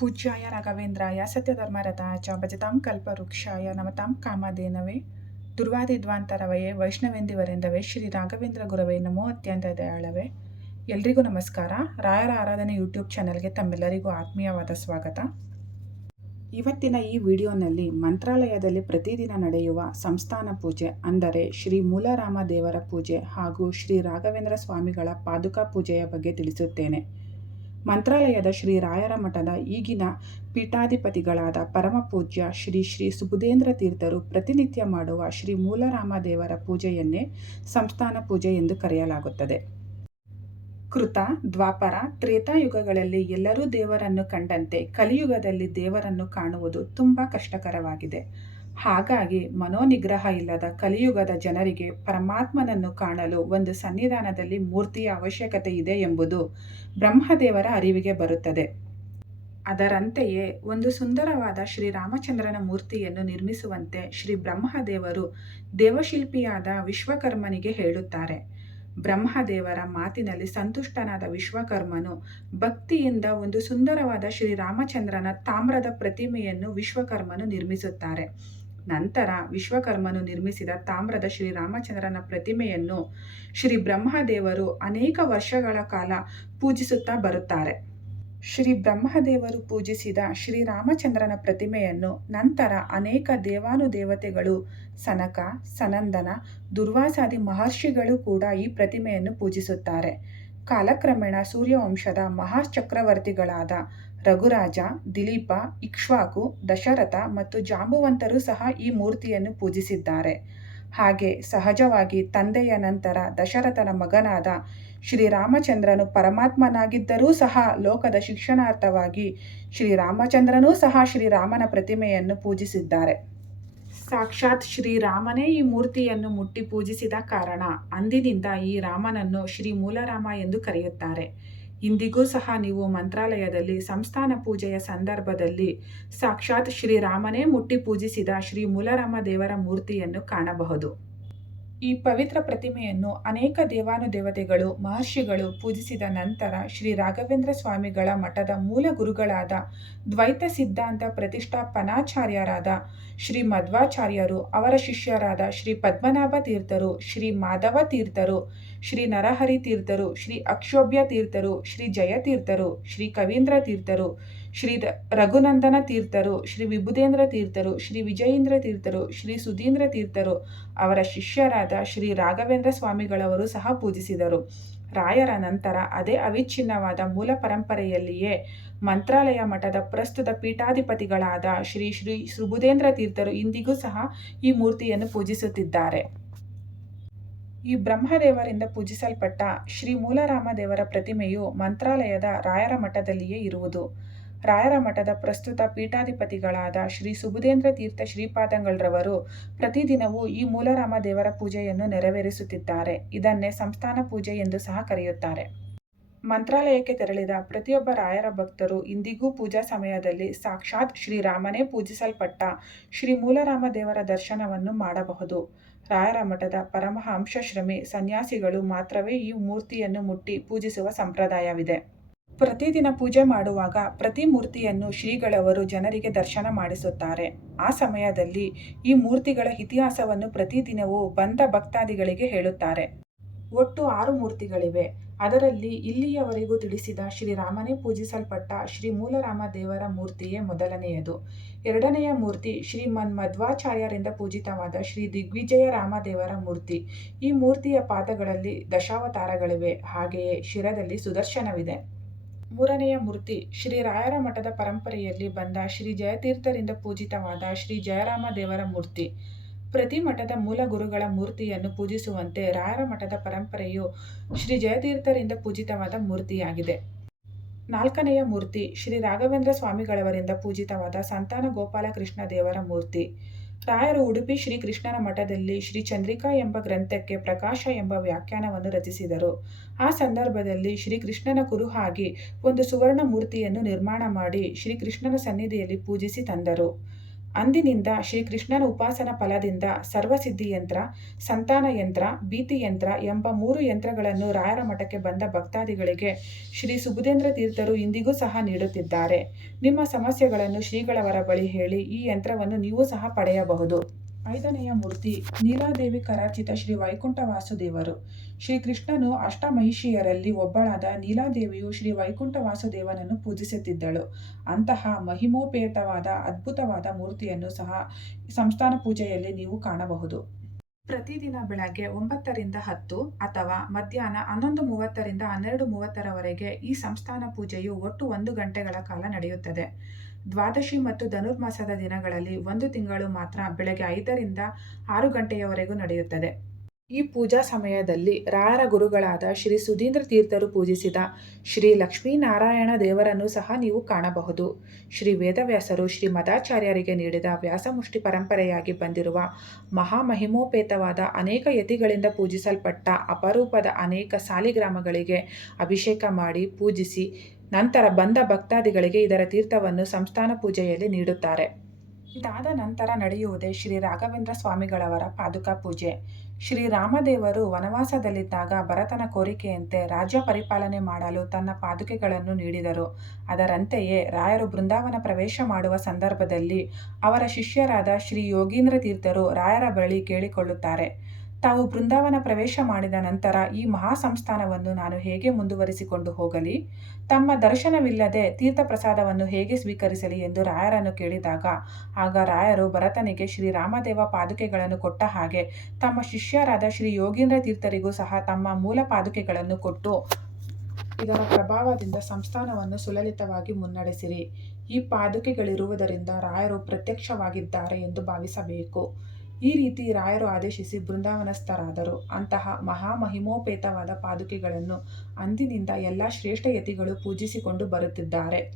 ಪೂಜ್ಯಾಯ ರಾಘವೇಂದ್ರಾಯ ಸತ್ಯಧರ್ಮರಥಾಚ ಭಜತಾಂ ಕಲ್ಪವೃಕ್ಷಾಯ ನಮತಾಂ ಕಾಮಧೇನವೇ ದುರ್ವಾದಿದ್ವಾಂತರವಯೇ ವೈಷ್ಣವೇಂದಿವರೆಂದವೇ, ಶ್ರೀ ರಾಘವೇಂದ್ರ ಗುರವೇ ನಮೋ ಅತ್ಯಂತ ದಯಾಳವೇ. ಎಲ್ರಿಗೂ ನಮಸ್ಕಾರ. ರಾಯರ ಆರಾಧನೆ ಯೂಟ್ಯೂಬ್ ಚಾನೆಲ್ಗೆ ತಮ್ಮೆಲ್ಲರಿಗೂ ಆತ್ಮೀಯವಾದ ಸ್ವಾಗತ. ಇವತ್ತಿನ ಈ ವಿಡಿಯೋನಲ್ಲಿ ಮಂತ್ರಾಲಯದಲ್ಲಿ ಪ್ರತಿದಿನ ನಡೆಯುವ ಸಂಸ್ಥಾನ ಪೂಜೆ ಅಂದರೆ ಶ್ರೀ ಮೂಲರಾಮ ದೇವರ ಪೂಜೆ ಹಾಗೂ ಶ್ರೀ ರಾಘವೇಂದ್ರ ಸ್ವಾಮಿಗಳ ಪಾದುಕಾ ಪೂಜೆಯ ಬಗ್ಗೆ ತಿಳಿಸುತ್ತೇನೆ. ಮಂತ್ರಾಲಯದ ಶ್ರೀ ರಾಯರ ಮಠದ ಈಗಿನ ಪೀಠಾಧಿಪತಿಗಳಾದ ಪರಮಪೂಜ್ಯ ಶ್ರೀ ಶ್ರೀ ಸುಬುಧೇಂದ್ರ ತೀರ್ಥರು ಪ್ರತಿನಿತ್ಯ ಮಾಡುವ ಶ್ರೀ ಮೂಲರಾಮ ದೇವರ ಪೂಜೆಯನ್ನೇ ಸಂಸ್ಥಾನ ಪೂಜೆ ಎಂದು ಕರೆಯಲಾಗುತ್ತದೆ. ಕೃತ, ದ್ವಾಪರ, ತ್ರೇತಾಯುಗಗಳಲ್ಲಿ ಎಲ್ಲರೂ ದೇವರನ್ನು ಕಂಡಂತೆ ಕಲಿಯುಗದಲ್ಲಿ ದೇವರನ್ನು ಕಾಣುವುದು ತುಂಬ ಕಷ್ಟಕರವಾಗಿದೆ. ಹಾಗಾಗಿ ಮನೋನಿಗ್ರಹ ಇಲ್ಲದ ಕಲಿಯುಗದ ಜನರಿಗೆ ಪರಮಾತ್ಮನನ್ನು ಕಾಣಲು ಒಂದು ಸನ್ನಿಧಾನದಲ್ಲಿ ಮೂರ್ತಿಯ ಅವಶ್ಯಕತೆ ಇದೆ ಎಂಬುದು ಬ್ರಹ್ಮದೇವರ ಅರಿವಿಗೆ ಬರುತ್ತದೆ. ಅದರಂತೆಯೇ ಒಂದು ಸುಂದರವಾದ ಶ್ರೀರಾಮಚಂದ್ರನ ಮೂರ್ತಿಯನ್ನು ನಿರ್ಮಿಸುವಂತೆ ಶ್ರೀ ಬ್ರಹ್ಮದೇವರು ದೇವಶಿಲ್ಪಿಯಾದ ವಿಶ್ವಕರ್ಮನಿಗೆ ಹೇಳುತ್ತಾರೆ. ಬ್ರಹ್ಮದೇವರ ಮಾತಿನಲ್ಲಿ ಸಂತುಷ್ಟನಾದ ವಿಶ್ವಕರ್ಮನು ಭಕ್ತಿಯಿಂದ ಒಂದು ಸುಂದರವಾದ ಶ್ರೀರಾಮಚಂದ್ರನ ತಾಮ್ರದ ಪ್ರತಿಮೆಯನ್ನು ವಿಶ್ವಕರ್ಮನು ನಿರ್ಮಿಸುತ್ತಾರೆ. ನಂತರ ವಿಶ್ವಕರ್ಮನು ನಿರ್ಮಿಸಿದ ತಾಮ್ರದ ಶ್ರೀರಾಮಚಂದ್ರನ ಪ್ರತಿಮೆಯನ್ನು ಶ್ರೀ ಬ್ರಹ್ಮದೇವರು ಅನೇಕ ವರ್ಷಗಳ ಕಾಲ ಪೂಜಿಸುತ್ತಾ ಬರುತ್ತಾರೆ. ಶ್ರೀ ಬ್ರಹ್ಮದೇವರು ಪೂಜಿಸಿದ ಶ್ರೀರಾಮಚಂದ್ರನ ಪ್ರತಿಮೆಯನ್ನು ನಂತರ ಅನೇಕ ದೇವಾನುದೇವತೆಗಳು ಸನಕ, ಸನಂದನ, ದುರ್ವಾಸಾದಿ ಮಹರ್ಷಿಗಳು ಕೂಡ ಈ ಪ್ರತಿಮೆಯನ್ನು ಪೂಜಿಸುತ್ತಾರೆ. ಕಾಲಕ್ರಮೇಣ ಸೂರ್ಯವಂಶದ ಮಹಾಚಕ್ರವರ್ತಿಗಳಾದ ರಘುರಾಜ, ದಿಲೀಪ, ಇಕ್ಷ್ವಾಕು, ದಶರಥ ಮತ್ತು ಜಾಂಬುವಂತರು ಸಹ ಈ ಮೂರ್ತಿಯನ್ನು ಪೂಜಿಸಿದ್ದಾರೆ. ಹಾಗೆ ಸಹಜವಾಗಿ ತಂದೆಯ ನಂತರ ದಶರಥನ ಮಗನಾದ ಶ್ರೀರಾಮಚಂದ್ರನು ಪರಮಾತ್ಮನಾಗಿದ್ದರೂ ಸಹ ಲೋಕದ ಶಿಕ್ಷಣಾರ್ಥವಾಗಿ ಶ್ರೀರಾಮಚಂದ್ರನೂ ಸಹ ಶ್ರೀರಾಮನ ಪ್ರತಿಮೆಯನ್ನು ಪೂಜಿಸಿದ್ದಾರೆ. ಸಾಕ್ಷಾತ್ ಶ್ರೀರಾಮನೇ ಈ ಮೂರ್ತಿಯನ್ನು ಮುಟ್ಟಿ ಪೂಜಿಸಿದ ಕಾರಣ ಅಂದಿನಿಂದ ಈ ರಾಮನನ್ನು ಶ್ರೀ ಮೂಲರಾಮ ಎಂದು ಕರೆಯುತ್ತಾರೆ. ಇಂದಿಗೂ ಸಹ ನೀವು ಮಂತ್ರಾಲಯದಲ್ಲಿ ಸಂಸ್ಥಾನ ಪೂಜೆಯ ಸಂದರ್ಭದಲ್ಲಿ ಸಾಕ್ಷಾತ್ ಶ್ರೀರಾಮನೇ ಮುಟ್ಟಿ ಪೂಜಿಸಿದ ಶ್ರೀ ಮೂಲರಾಮ ದೇವರ ಮೂರ್ತಿಯನ್ನು ಕಾಣಬಹುದು. ಈ ಪವಿತ್ರ ಪ್ರತಿಮೆಯನ್ನು ಅನೇಕ ದೇವಾನುದೇವತೆಗಳು, ಮಹರ್ಷಿಗಳು ಪೂಜಿಸಿದ ನಂತರ ಶ್ರೀ ರಾಘವೇಂದ್ರ ಸ್ವಾಮಿಗಳ ಮಠದ ಮೂಲ ಗುರುಗಳಾದ ದ್ವೈತ ಸಿದ್ಧಾಂತ ಪ್ರತಿಷ್ಠಾಪನಾಚಾರ್ಯರಾದ ಶ್ರೀ ಮಧ್ವಾಚಾರ್ಯರು, ಅವರ ಶಿಷ್ಯರಾದ ಶ್ರೀ ಪದ್ಮನಾಭ ತೀರ್ಥರು, ಶ್ರೀ ಮಾಧವ ತೀರ್ಥರು, ಶ್ರೀ ನರಹರಿ ತೀರ್ಥರು, ಶ್ರೀ ಅಕ್ಷೋಭ್ಯ ತೀರ್ಥರು, ಶ್ರೀ ಜಯತೀರ್ಥರು ಶ್ರೀ ಕವೀಂದ್ರ ತೀರ್ಥರು ಶ್ರೀ ರಘುನಂದನ ತೀರ್ಥರು, ಶ್ರೀ ವಿಭುದೇಂದ್ರ ತೀರ್ಥರು, ಶ್ರೀ ವಿಜಯೇಂದ್ರ ತೀರ್ಥರು, ಶ್ರೀ ಸುಧೀಂದ್ರ ತೀರ್ಥರು, ಅವರ ಶಿಷ್ಯರಾದ ಶ್ರೀ ರಾಘವೇಂದ್ರ ಸ್ವಾಮಿಗಳವರು ಸಹ ಪೂಜಿಸಿದರು. ರಾಯರ ನಂತರ ಅದೇ ಅವಿಚ್ಛಿನ್ನವಾದ ಮೂಲ ಪರಂಪರೆಯಲ್ಲಿಯೇ ಮಂತ್ರಾಲಯ ಮಠದ ಪ್ರಸ್ತುತ ಪೀಠಾಧಿಪತಿಗಳಾದ ಶ್ರೀ ಶ್ರೀ ಸುಬುಧೇಂದ್ರ ತೀರ್ಥರು ಇಂದಿಗೂ ಸಹ ಈ ಮೂರ್ತಿಯನ್ನು ಪೂಜಿಸುತ್ತಿದ್ದಾರೆ. ಈ ಬ್ರಹ್ಮದೇವರಿಂದ ಪೂಜಿಸಲ್ಪಟ್ಟ ಶ್ರೀ ಮೂಲರಾಮ ದೇವರ ಪ್ರತಿಮೆಯು ಮಂತ್ರಾಲಯದ ರಾಯರ ಮಠದಲ್ಲಿಯೇ ಇರುವುದು. ರಾಯರ ಮಠದ ಪ್ರಸ್ತುತ ಪೀಠಾಧಿಪತಿಗಳಾದ ಶ್ರೀ ಸುಬುಧೇಂದ್ರ ತೀರ್ಥ ಶ್ರೀಪಾದಂಗಳರವರು ಪ್ರತಿದಿನವೂ ಈ ಮೂಲರಾಮ ದೇವರ ಪೂಜೆಯನ್ನು ನೆರವೇರಿಸುತ್ತಿದ್ದಾರೆ. ಇದನ್ನೇ ಸಂಸ್ಥಾನ ಪೂಜೆ ಎಂದು ಸಹ ಕರೆಯುತ್ತಾರೆ. ಮಂತ್ರಾಲಯಕ್ಕೆ ತೆರಳಿದ ಪ್ರತಿಯೊಬ್ಬ ರಾಯರ ಭಕ್ತರು ಇಂದಿಗೂ ಪೂಜಾ ಸಮಯದಲ್ಲಿ ಸಾಕ್ಷಾತ್ ಶ್ರೀರಾಮನೇ ಪೂಜಿಸಲ್ಪಟ್ಟ ಶ್ರೀ ಮೂಲರಾಮ ದೇವರ ದರ್ಶನವನ್ನು ಮಾಡಬಹುದು. ರಾಯರ ಮಠದ ಪರಮಹಂಸ ಶ್ರಮಿ ಸನ್ಯಾಸಿಗಳು ಮಾತ್ರವೇ ಈ ಮೂರ್ತಿಯನ್ನು ಮುಟ್ಟಿ ಪೂಜಿಸುವ ಸಂಪ್ರದಾಯವಿದೆ. ಪ್ರತಿದಿನ ಪೂಜೆ ಮಾಡುವಾಗ ಪ್ರತಿ ಮೂರ್ತಿಯನ್ನು ಶ್ರೀಗಳವರು ಜನರಿಗೆ ದರ್ಶನ ಮಾಡಿಸುತ್ತಾರೆ. ಆ ಸಮಯದಲ್ಲಿ ಈ ಮೂರ್ತಿಗಳ ಇತಿಹಾಸವನ್ನು ಪ್ರತಿದಿನವೂ ಬಂದ ಭಕ್ತಾದಿಗಳಿಗೆ ಹೇಳುತ್ತಾರೆ. ಒಟ್ಟು ಆರು ಮೂರ್ತಿಗಳಿವೆ. ಅದರಲ್ಲಿ ಇಲ್ಲಿಯವರೆಗೂ ತಿಳಿಸಿದ ಶ್ರೀರಾಮನೇ ಪೂಜಿಸಲ್ಪಟ್ಟ ಶ್ರೀ ಮೂಲರಾಮ ದೇವರ ಮೂರ್ತಿಯೇ ಮೊದಲನೆಯದು. ಎರಡನೆಯ ಮೂರ್ತಿ ಶ್ರೀಮನ್ ಮಧ್ವಾಚಾರ್ಯರಿಂದ ಪೂಜಿತವಾದ ಶ್ರೀ ದಿಗ್ವಿಜಯ ರಾಮದೇವರ ಮೂರ್ತಿ. ಈ ಮೂರ್ತಿಯ ಪಾದಗಳಲ್ಲಿ ದಶಾವತಾರಗಳಿವೆ. ಹಾಗೆಯೇ ಶಿರದಲ್ಲಿ ಸುದರ್ಶನವಿದೆ. ಮೂರನೆಯ ಮೂರ್ತಿ ಶ್ರೀ ರಾಯರ ಮಠದ ಪರಂಪರೆಯಲ್ಲಿ ಬಂದ ಶ್ರೀ ಜಯತೀರ್ಥರಿಂದ ಪೂಜಿತವಾದ ಶ್ರೀ ಜಯರಾಮ ದೇವರ ಮೂರ್ತಿ. ಪ್ರತಿ ಮಠದ ಮೂಲ ಗುರುಗಳ ಮೂರ್ತಿಯನ್ನು ಪೂಜಿಸುವಂತೆ ರಾಯರ ಮಠದ ಪರಂಪರೆಯು ಶ್ರೀ ಜಯತೀರ್ಥರಿಂದ ಪೂಜಿತವಾದ ಮೂರ್ತಿಯಾಗಿದೆ. ನಾಲ್ಕನೆಯ ಮೂರ್ತಿ ಶ್ರೀ ರಾಘವೇಂದ್ರ ಸ್ವಾಮಿಗಳವರಿಂದ ಪೂಜಿತವಾದ ಸಂತಾನ ಗೋಪಾಲಕೃಷ್ಣ ದೇವರ ಮೂರ್ತಿ. ರಾಯರು ಉಡುಪಿ ಶ್ರೀ ಕೃಷ್ಣನ ಮಠದಲ್ಲಿ ಶ್ರೀ ಚಂದ್ರಿಕಾ ಎಂಬ ಗ್ರಂಥಕ್ಕೆ ಪ್ರಕಾಶ ಎಂಬ ವ್ಯಾಖ್ಯಾನವನ್ನು ರಚಿಸಿದರು. ಆ ಸಂದರ್ಭದಲ್ಲಿ ಶ್ರೀ ಕೃಷ್ಣನ ಕುರುಹಾಗಿ ಒಂದು ಸುವರ್ಣ ಮೂರ್ತಿಯನ್ನು ನಿರ್ಮಾಣ ಮಾಡಿ ಶ್ರೀ ಕೃಷ್ಣನ ಸನ್ನಿಧಿಯಲ್ಲಿ ಪೂಜಿಸಿ ತಂದರು. ಅಂದಿನಿಂದ ಶ್ರೀಕೃಷ್ಣನ ಉಪಾಸನ ಫಲದಿಂದ ಸರ್ವಸಿದ್ಧಿ ಯಂತ್ರ ಸಂತಾನ ಯಂತ್ರ ಭೀತಿ ಯಂತ್ರ ಎಂಬ ಮೂರು ಯಂತ್ರಗಳನ್ನು ರಾಯರ ಮಠಕ್ಕೆ ಬಂದ ಭಕ್ತಾದಿಗಳಿಗೆ ಶ್ರೀ ಸುಬುಧೇಂದ್ರ ತೀರ್ಥರು ಇಂದಿಗೂ ಸಹ ನೀಡುತ್ತಿದ್ದಾರೆ. ನಿಮ್ಮ ಸಮಸ್ಯೆಗಳನ್ನು ಶ್ರೀಗಳವರ ಬಳಿ ಹೇಳಿ ಈ ಯಂತ್ರವನ್ನು ನೀವು ಸಹ ಪಡೆಯಬಹುದು. ಐದನೆಯ ಮೂರ್ತಿ, ನೀಲಾದೇವಿ ಕರಾರ್ಚಿತ ಶ್ರೀ ವೈಕುಂಠ ವಾಸುದೇವರು. ಶ್ರೀಕೃಷ್ಣನು ಅಷ್ಟಮಹಿಷಿಯರಲ್ಲಿ ಒಬ್ಬಳಾದ ನೀಲಾದೇವಿಯು ಶ್ರೀ ವೈಕುಂಠ ವಾಸುದೇವನನ್ನು ಪೂಜಿಸುತ್ತಿದ್ದಳು. ಅಂತಹ ಮಹಿಮೋಪೇತವಾದ ಅದ್ಭುತವಾದ ಮೂರ್ತಿಯನ್ನು ಸಹ ಸಂಸ್ಥಾನ ಪೂಜೆಯಲ್ಲಿ ನೀವು ಕಾಣಬಹುದು. ಪ್ರತಿದಿನ ಬೆಳಗ್ಗೆ ಒಂಬತ್ತರಿಂದ ಹತ್ತು ಅಥವಾ ಮಧ್ಯಾಹ್ನ ಹನ್ನೊಂದು ಮೂವತ್ತರಿಂದ ಹನ್ನೆರಡು ಮೂವತ್ತರವರೆಗೆ ಈ ಸಂಸ್ಥಾನ ಪೂಜೆಯು ಒಟ್ಟು ಒಂದು ಗಂಟೆಗಳ ಕಾಲ ನಡೆಯುತ್ತದೆ. ದ್ವಾದಶಿ ಮತ್ತು ಧನುರ್ಮಾಸದ ದಿನಗಳಲ್ಲಿ ಒಂದು ತಿಂಗಳು ಮಾತ್ರ ಬೆಳಗ್ಗೆ ಐದರಿಂದ ಆರು ಗಂಟೆಯವರೆಗೂ ನಡೆಯುತ್ತದೆ. ಈ ಪೂಜಾ ಸಮಯದಲ್ಲಿ ರಾಯರ ಗುರುಗಳಾದ ಶ್ರೀ ಸುಧೀಂದ್ರ ತೀರ್ಥರು ಪೂಜಿಸಿದ ಶ್ರೀ ಲಕ್ಷ್ಮೀನಾರಾಯಣ ದೇವರನ್ನು ಸಹ ನೀವು ಕಾಣಬಹುದು. ಶ್ರೀ ವೇದವ್ಯಾಸರು ಶ್ರೀ ಮದಾಚಾರ್ಯರಿಗೆ ನೀಡಿದ ವ್ಯಾಸಮುಷ್ಟಿ ಪರಂಪರೆಯಾಗಿ ಬಂದಿರುವ ಮಹಾಮಹಿಮೋಪೇತವಾದ ಅನೇಕ ಯತಿಗಳಿಂದ ಪೂಜಿಸಲ್ಪಟ್ಟ ಅಪರೂಪದ ಅನೇಕ ಸಾಲಿಗ್ರಾಮಗಳಿಗೆ ಅಭಿಷೇಕ ಮಾಡಿ ಪೂಜಿಸಿ, ನಂತರ ಬಂದ ಭಕ್ತಾದಿಗಳಿಗೆ ಇದರ ತೀರ್ಥವನ್ನು ಸಂಸ್ಥಾನ ಪೂಜೆಯಲ್ಲಿ ನೀಡುತ್ತಾರೆ. ಇದಾದ ನಂತರ ನಡೆಯುವುದೇ ಶ್ರೀ ರಾಘವೇಂದ್ರ ಸ್ವಾಮಿಗಳವರ ಪಾದುಕಾ ಪೂಜೆ. ಶ್ರೀ ರಾಮದೇವರು ವನವಾಸದಲ್ಲಿದ್ದಾಗ ಭರತನ ಕೋರಿಕೆಯಂತೆ ರಾಜ್ಯ ಪರಿಪಾಲನೆ ಮಾಡಲು ತನ್ನ ಪಾದುಕೆಗಳನ್ನು ನೀಡಿದರು. ಅದರಂತೆಯೇ ರಾಯರು ಬೃಂದಾವನ ಪ್ರವೇಶ ಮಾಡುವ ಸಂದರ್ಭದಲ್ಲಿ ಅವರ ಶಿಷ್ಯರಾದ ಶ್ರೀ ಯೋಗೀಂದ್ರ ತೀರ್ಥರು ರಾಯರ ಬಳಿ ಕೇಳಿಕೊಳ್ಳುತ್ತಾರೆ. ತಾವು ಬೃಂದಾವನ ಪ್ರವೇಶ ಮಾಡಿದ ನಂತರ ಈ ಮಹಾ ಸಂಸ್ಥಾನವನ್ನು ನಾನು ಹೇಗೆ ಮುಂದುವರಿಸಿಕೊಂಡು ಹೋಗಲಿ? ತಮ್ಮ ದರ್ಶನವಿಲ್ಲದೆ ತೀರ್ಥ ಪ್ರಸಾದವನ್ನು ಹೇಗೆ ಸ್ವೀಕರಿಸಲಿ ಎಂದು ರಾಯರನ್ನು ಕೇಳಿದಾಗ, ಆಗ ರಾಯರು ಭರತನಿಗೆ ಶ್ರೀ ರಾಮದೇವ ಪಾದುಕೆಗಳನ್ನು ಕೊಟ್ಟ ಹಾಗೆ ತಮ್ಮ ಶಿಷ್ಯರಾದ ಶ್ರೀ ಯೋಗೀಂದ್ರ ತೀರ್ಥರಿಗೂ ಸಹ ತಮ್ಮ ಮೂಲ ಪಾದುಕೆಗಳನ್ನು ಕೊಟ್ಟು ಇದರ ಪ್ರಭಾವದಿಂದ ಸಂಸ್ಥಾನವನ್ನು ಸುಲಲಿತವಾಗಿ ಮುನ್ನಡೆಸಿರಿ. ಈ ಪಾದುಕೆಗಳಿರುವುದರಿಂದ ರಾಯರು ಪ್ರತ್ಯಕ್ಷವಾಗಿದ್ದಾರೆ ಎಂದು ಭಾವಿಸಬೇಕು. ಈ ರೀತಿ ರಾಯರು ಆದೇಶಿಸಿ ಬೃಂದಾವನಸ್ಥರಾದರು. ಅಂತಹ ಮಹಾಮಹಿಮೋಪೇತವಾದ ಪಾದುಕೆಗಳನ್ನು ಅಂದಿನಿಂದ ಎಲ್ಲ ಶ್ರೇಷ್ಠ ಯತಿಗಳು ಪೂಜಿಸಿಕೊಂಡು ಬರುತ್ತಿದ್ದಾರೆ.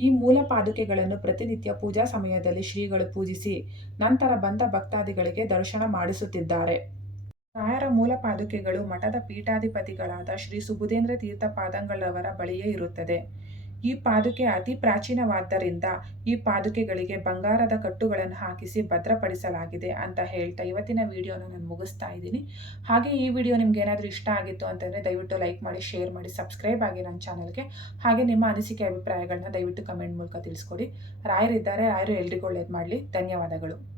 ಈ ಮೂಲ ಪಾದುಕೆಗಳನ್ನು ಪ್ರತಿನಿತ್ಯ ಪೂಜಾ ಸಮಯದಲ್ಲಿ ಶ್ರೀಗಳು ಪೂಜಿಸಿ, ನಂತರ ಬಂದ ಭಕ್ತಾದಿಗಳಿಗೆ ದರ್ಶನ ಮಾಡಿಸುತ್ತಿದ್ದಾರೆ. ರಾಯರ ಮೂಲ ಪಾದುಕೆಗಳು ಮಠದ ಪೀಠಾಧಿಪತಿಗಳಾದ ಶ್ರೀ ಸುಬುಧೇಂದ್ರ ತೀರ್ಥ ಪಾದಂಗಳವರ ಬಳಿಯೇ ಇರುತ್ತದೆ. ಈ ಪಾದುಕೆ ಅತಿ ಪ್ರಾಚೀನವಾದ್ದರಿಂದ ಈ ಪಾದುಕೆಗಳಿಗೆ ಬಂಗಾರದ ಕಟ್ಟುಗಳನ್ನು ಹಾಕಿಸಿ ಭದ್ರಪಡಿಸಲಾಗಿದೆ ಅಂತ ಹೇಳ್ತಾ ಇವತ್ತಿನ ವಿಡಿಯೋನ ನಾನು ಮುಗಿಸ್ತಾ ಇದ್ದೀನಿ. ಹಾಗೆ ಈ ವಿಡಿಯೋ ನಿಮ್ಗೆ ಏನಾದರೂ ಇಷ್ಟ ಆಗಿತ್ತು ಅಂತಂದರೆ ದಯವಿಟ್ಟು ಲೈಕ್ ಮಾಡಿ, ಶೇರ್ ಮಾಡಿ, ಸಬ್ಸ್ಕ್ರೈಬ್ ಆಗಿ ನನ್ನ ಚಾನಲ್ಗೆ. ಹಾಗೆ ನಿಮ್ಮ ಅನಿಸಿಕೆ, ಅಭಿಪ್ರಾಯಗಳನ್ನ ದಯವಿಟ್ಟು ಕಮೆಂಟ್ ಮೂಲಕ ತಿಳಿಸ್ಕೊಡಿ. ರಾಯರಿದ್ದಾರೆ, ರಾಯರು ಎಲ್ರಿಗೂ ಒಳ್ಳೇದು ಮಾಡಲಿ. ಧನ್ಯವಾದಗಳು.